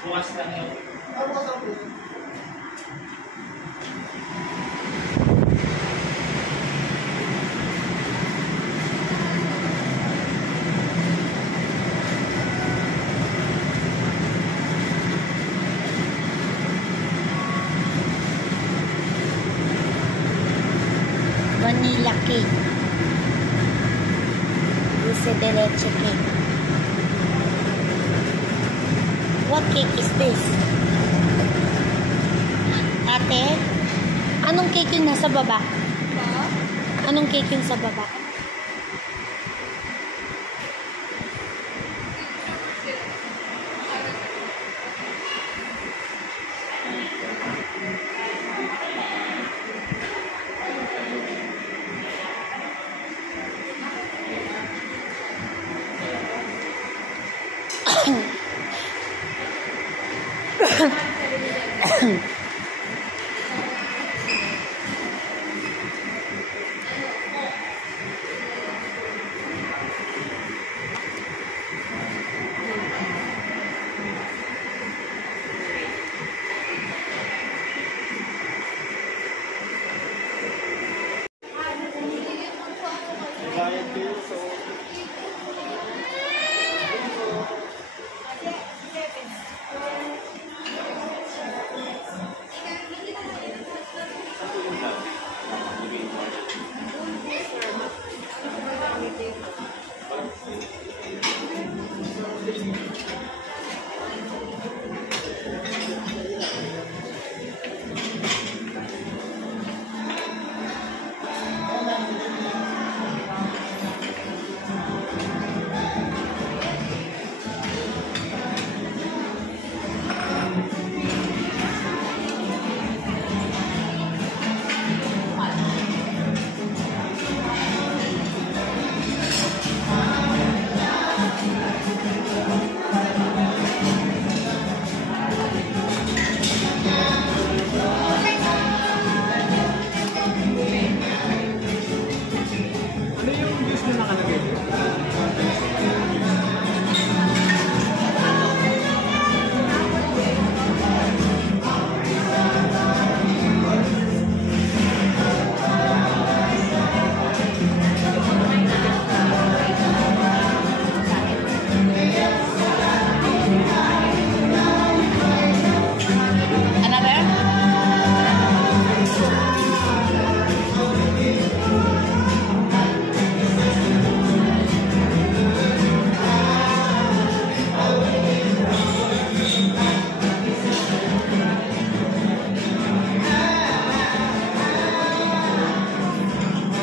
Bukas lang yun. Vanilla cake. Dulce de leche cake. What cake is this? Ate? Anong cake yung nasa baba? Anong cake yung sa baba?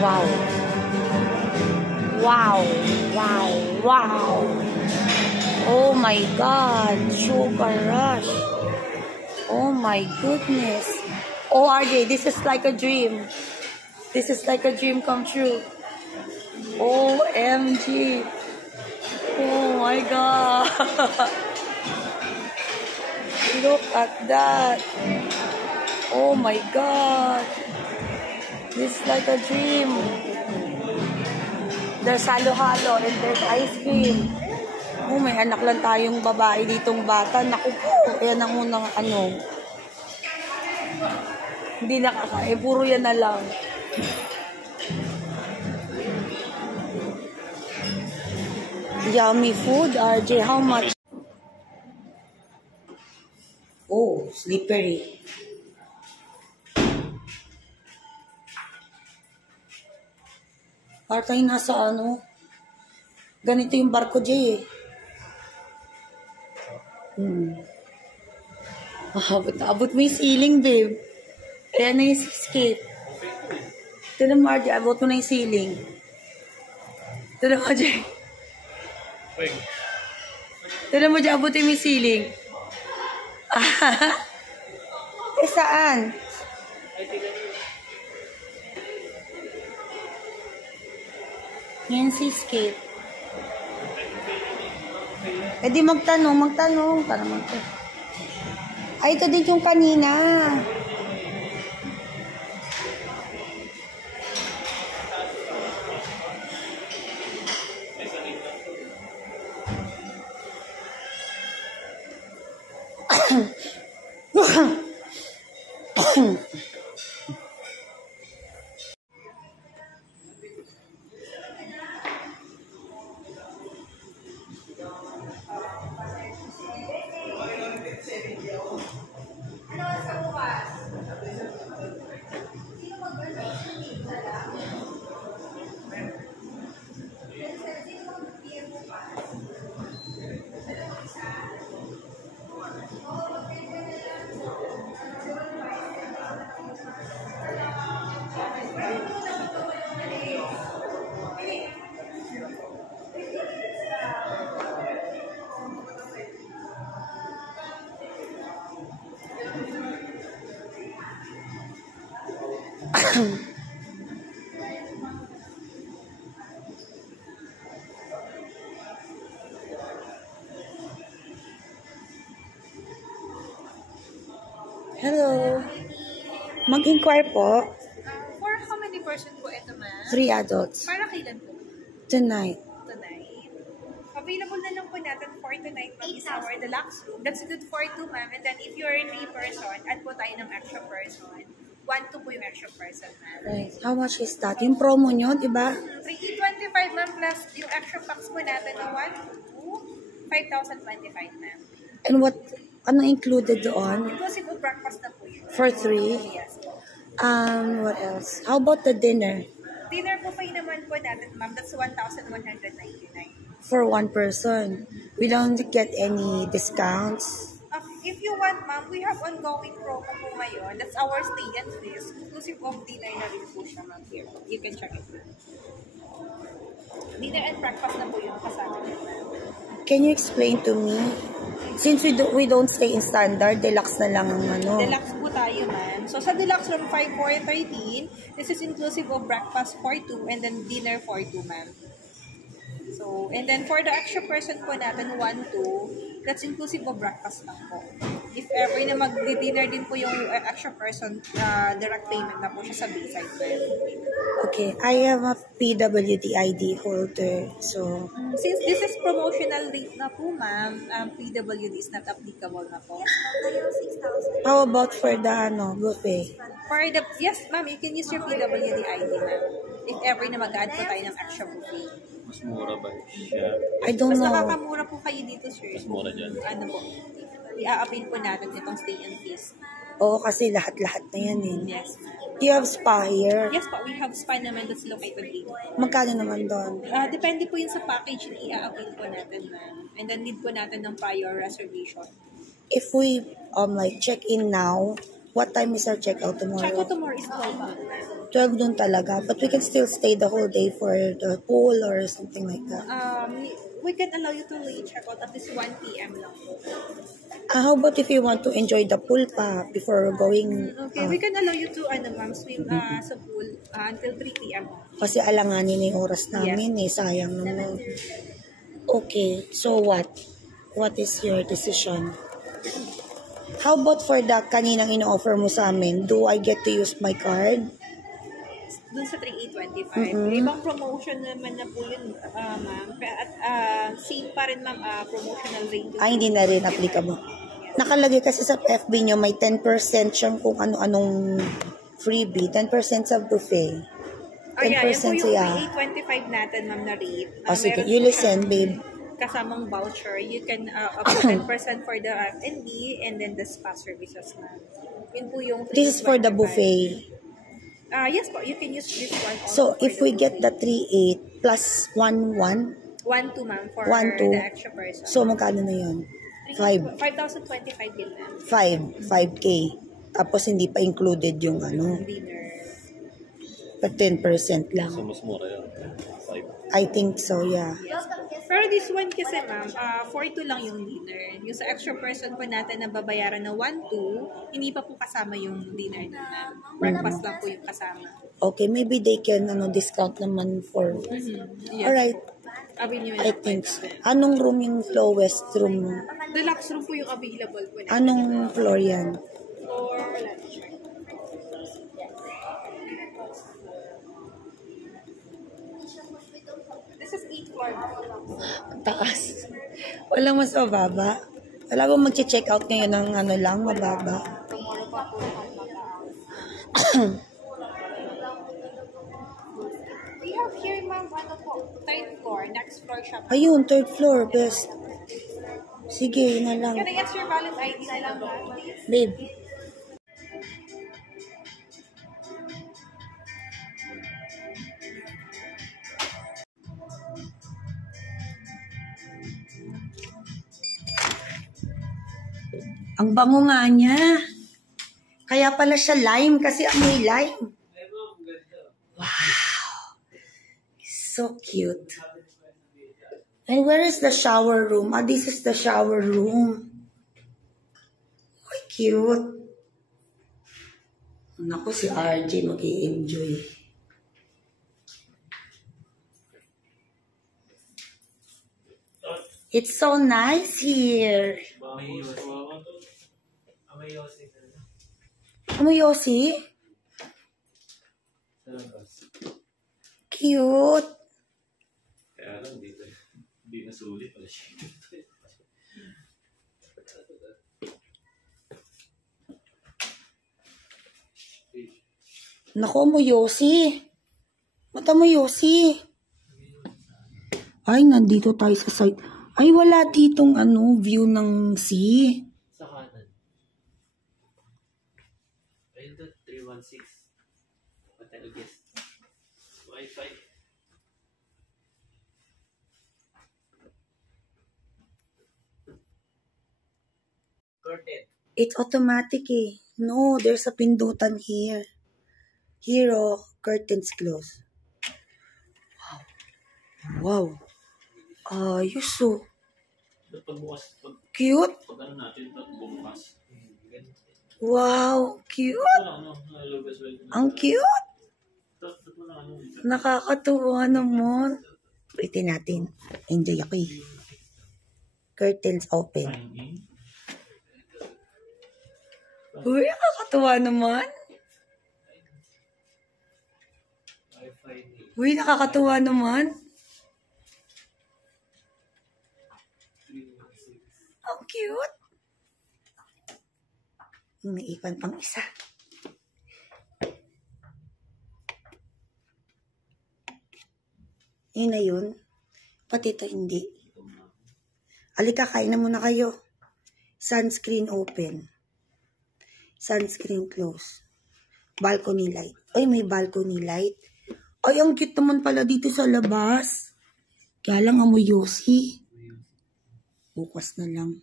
Wow. Wow. Wow. Wow. Oh my God. Sugar rush. Oh my goodness. Oh, RJ, this is like a dream. This is like a dream come true. OMG. Oh my God. Look at that. Oh my God. This is like a dream. There's halo-halo and there's ice cream. Oh, may anak lang tayong babae ditong bata. Naku po. Ayan ang unang ano. Hindi nakakain. Puro yan na lang. Yummy food. RJ, how much? Oh, slippery. Para tayo nasa ano. Ganito yung barko, Jay, eh. Abot mo yung ceiling, babe. Ayan na yung escape. Ito na, Margie. Abot mo na yung ceiling. Ito na, Margie. Ito na, Margie. Abot mo yung ceiling. Eh, saan? Yan si skate. Pwede magtanong. Para Ay, ito din yung kanina. Hello. Mag-inquire po. For how many person po ito, ma'am? 3 adults. Para kailan po? Tonight. Tonight. Available na lang po natin for tonight, ma'am, is our deluxe room. That's good for 2, ma'am. And then if you're 3 person, add po tayo ng extra person. 1, 2 po yung extra person, ma'am. Right. How much is that? Yung promo nyo, di ba? 325, ma'am, plus yung extra packs po natin na 1, 2, 5,025, ma'am. And ano included doon? Inclusive of breakfast na po yun. For 3? Yes. What else? How about the dinner? Dinner buffet naman po natin, ma'am. That's 1,199. For 1 person. We don't get any discounts. If you want, ma'am, we have ongoing promo po ngayon. That's our stay and fees. Inclusive of dinner na rin po siya, ma'am. Here, you can check it. Dinner and breakfast na po yung kasama niya, ma'am. Can you explain to me? Since we don't stay in standard, deluxe na lang ang ano. Deluxe po tayo, ma'am. So, sa deluxe room 5 for 13, this is inclusive of breakfast for 2 and then dinner for 2, ma'am. So, and then for the extra person po natin, 1, 2, that's inclusive of breakfast lang po. If ever na mag-dinner din po yung extra person, direct payment na po siya sa B-side, ma'am. Okay, I am a PWD ID holder, so... Since this is promotional rate na po, ma'am, PWD is not applicable na po. How about for the buffet? Yes, ma'am, you can use your PWD ID, ma'am. If ever na mag-add po tayo ng extra buffet. Mas mura ba siya? I don't Mas know. nakakamura po kayo dito, sir. Mas mura dyan. Ano po? I-a-appeal po natin itong stay and fees. Oo, kasi lahat-lahat na yan eh. Yes, ma'am. Do you have spa here? Yes po, we have spa naman that's located dito. Magkano naman doon? Depende po yun sa package na i-a-appeal po natin, ma'am. And then need po natin ng prior reservation. If we like check in now, what time is our check out tomorrow? Check out tomorrow is 12, ma'am. 12 doon talaga. But we can still stay the whole day for the pool or something like that. We can allow you to late check out at least 1 p.m. lang po. How about if you want to enjoy the pool pa before going? Okay, we can allow you to ma'am, swim sa pool until 3 p.m. Kasi alanganin na yung oras namin sayang naman. Okay, so what? What is your decision? How about for the kaninang ino-offer mo sa amin? Do I get to use my card? Dun sa 3825. Ibang promotion naman na po yun, ma'am. At same pa rin, ma'am, promotional rate. Hindi na rin applicable. Nakalagay kasi sa FB nyo, may 10% siyang kung ano-anong freebie. 10% sa buffet. 10% yan po yung siya. 3825 natin, ma'am, na rate. Sige, Meron you po listen, siyang babe. kasamang voucher. You can up to 10% for the F&B and then the spa services, ma'am. Yun po yung This is for the 3825. buffet. Yes po, you can use this one also. So, for if the we get buffet. the 3.8 plus 1.1, 1-2, ma'am, for 1-2. the extra person. so magkano na yun? 5. 5,025 bill, ma'am. 5K. Tapos hindi pa included yung Dinner. but 10% lang. So, mas mura yun. 5. I think so, yeah. Yes. Pero this one kasi, ma'am, 4-2 lang yung dinner. Yung sa extra person po natin na babayaran na 1-2, hindi pa po kasama yung dinner na, ma'am. Breakfast lang po yung kasama. Okay, maybe they can discount naman for... Yes. Alright. Avenue I think so. Anong room yung lowest room mo? Deluxe room po yung available po na. Anong floor yan? Or lunch. This is 8th floor. Taas. Walang mas mababa. Wala bang mag-check out ngayon ng ano lang, mababa? We have here, ma'am, ano po, 3rd floor, next floor shop. Ayun, 3rd floor, best. Sige, yun na lang. Can I ask your valid ID na lang, ma'am, please? Babe. Ang bango nga niya. Kaya pala siya lime kasi amoy lime. Wow. So cute. And where is the shower room? Ah, this is the shower room. Oh, cute. Naku, si RJ mag-i-enjoy. It's so nice here. Ano Yossi? Cute. Kaya lang, di nasulit pala siya. Naku mo Yossi. Mata mo Yossi. Ay, nandito tayo sa site. Ay, wala ditong view ng sea. Sa kanan. Ayun doon, 316. Hotel guest. Wi-Fi. Curtain. It's automatic eh. No, there's a pindutan here. Here, oh, curtains close. Wow. Ayos oh. Pag bukas, Cute. pag ano natin, pag bumukas. Wow, cute. Ang cute. Nakakatuwa naman. Ulitin natin. Enjoy ako eh. Curtains open. Uy, nakakatuwa naman. Uy, nakakatuwa naman. Ang cute. Naipan pang isa. Yun na yun. Pati ito hindi. Alika, kain na muna kayo. Sunscreen open. Sunscreen close. Balcony light. Ay, may balcony light. Ay, ang cute naman pala dito sa labas. Kaya lang amoy Yossi. Bukas na lang.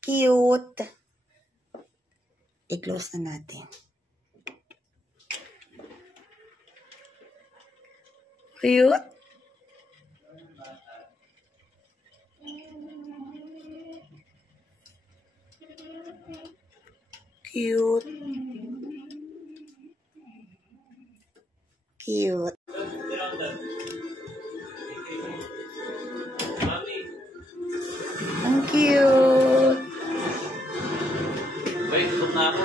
Cute. I-close na natin. Cute. Cute. Cute. Ang cute. Wait, kung na ako,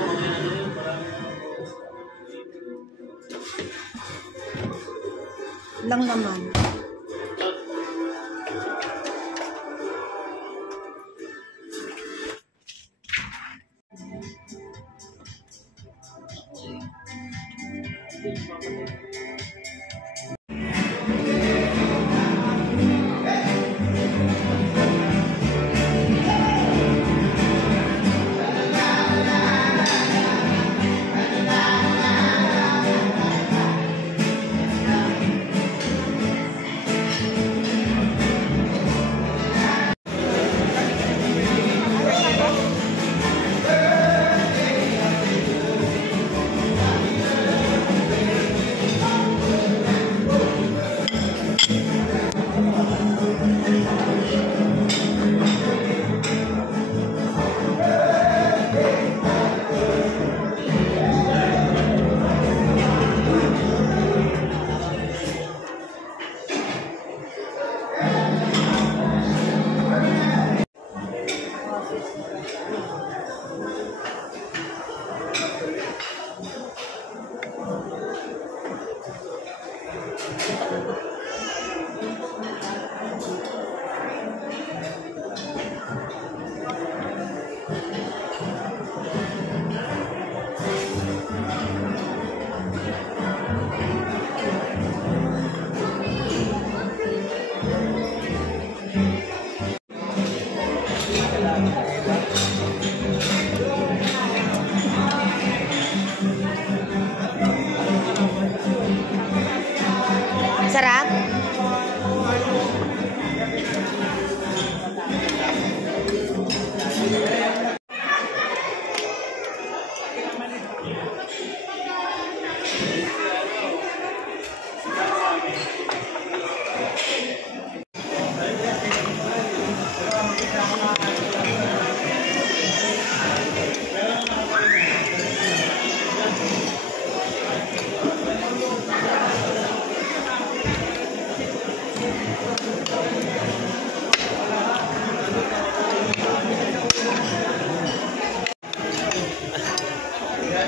Lang naman.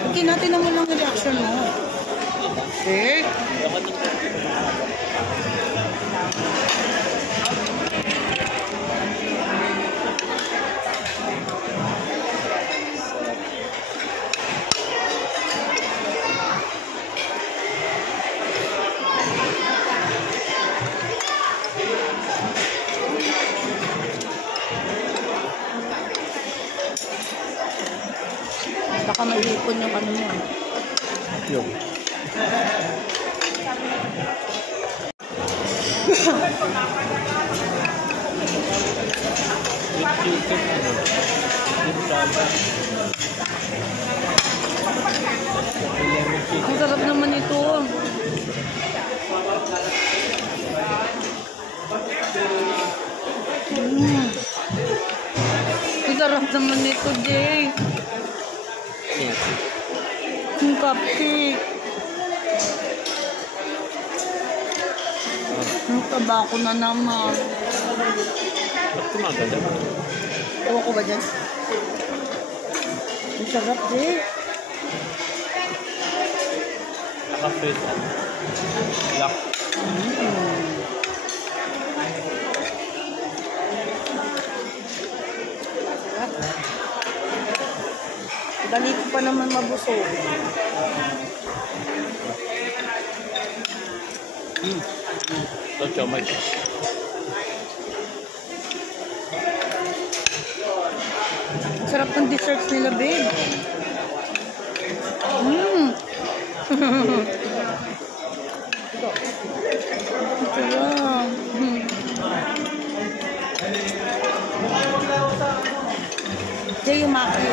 Okay, natin naman lang yung reaction mo. Okay. Baka maipon yung ano mo. Yung. Ang sarap naman ito. Ang sarap naman ito, Jay. Ang cupcake. Ang tabako na naman. Ba't kumaganda? Ewan ko ba dyan? Ang sarap, Jay. Naka-fruit. Lock. Dali ko pa naman mabusog. Ito, chomay. Sarap ng desserts nila, babe. Ito. Ito lang. Jay, yung maki.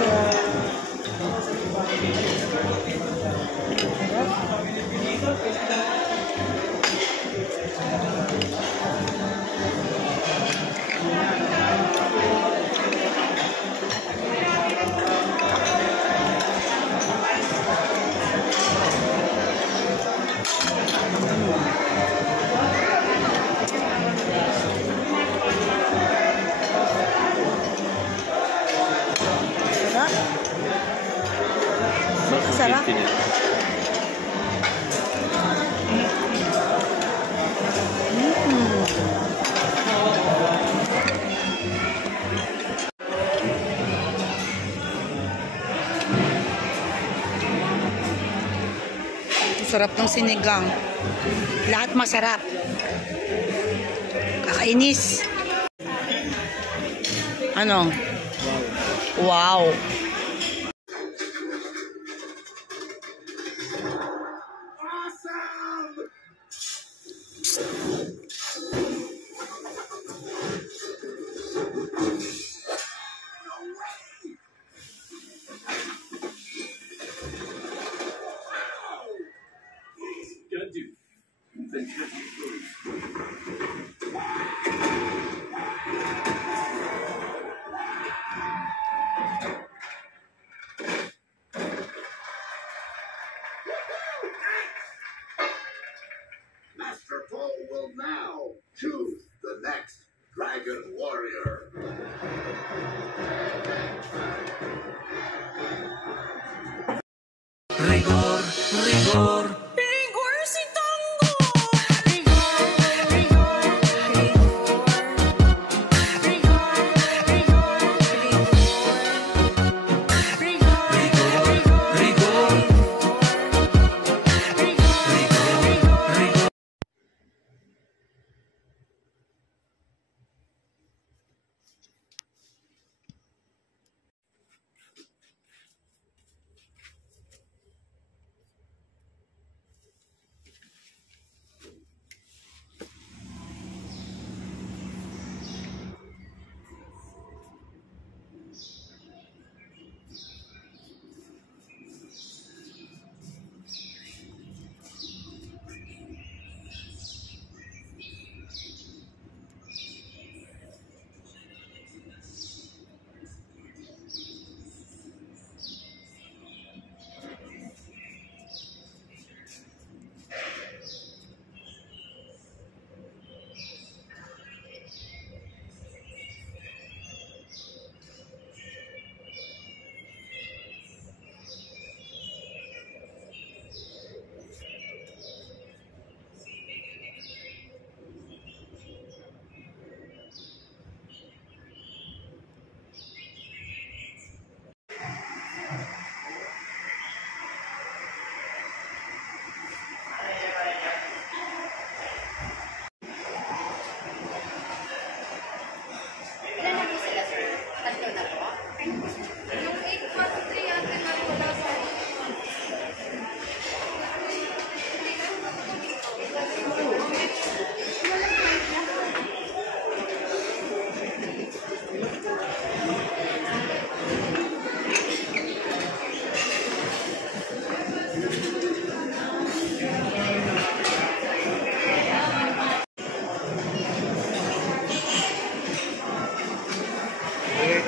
Sarap. Sarap ng sinigang. Lahat masarap. Kakainis. Ano? Wow. Master Po will now choose the next Dragon Warrior. Rigor, rigor. Rigor si Tango!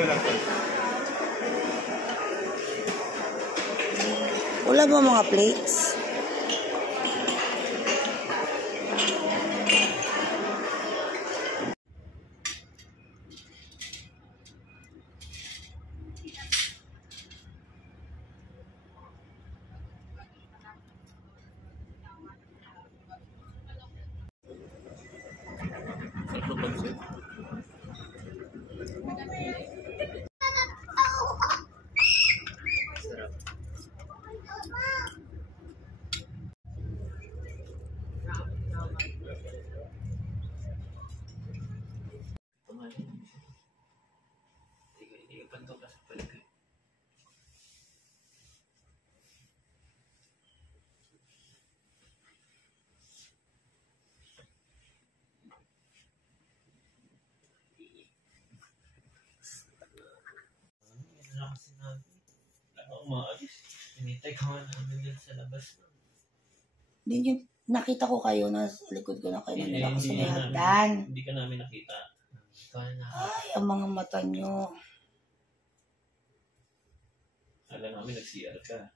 lang to. Wala ba mga plates? Hindi ka panto kasi balik eh. Yan lang kasi namin. Wala ka umaalis. Pinitay ka nga namin dyan sa labas. Hindi nyo, nakita ko kayo na sa likod ko na kayo na nila ko sa may Hindi hagdan. Hindi ka namin nakita. Ikaw na nakita. Ay, ang mga mata nyo. Alam namin nag-CR ka.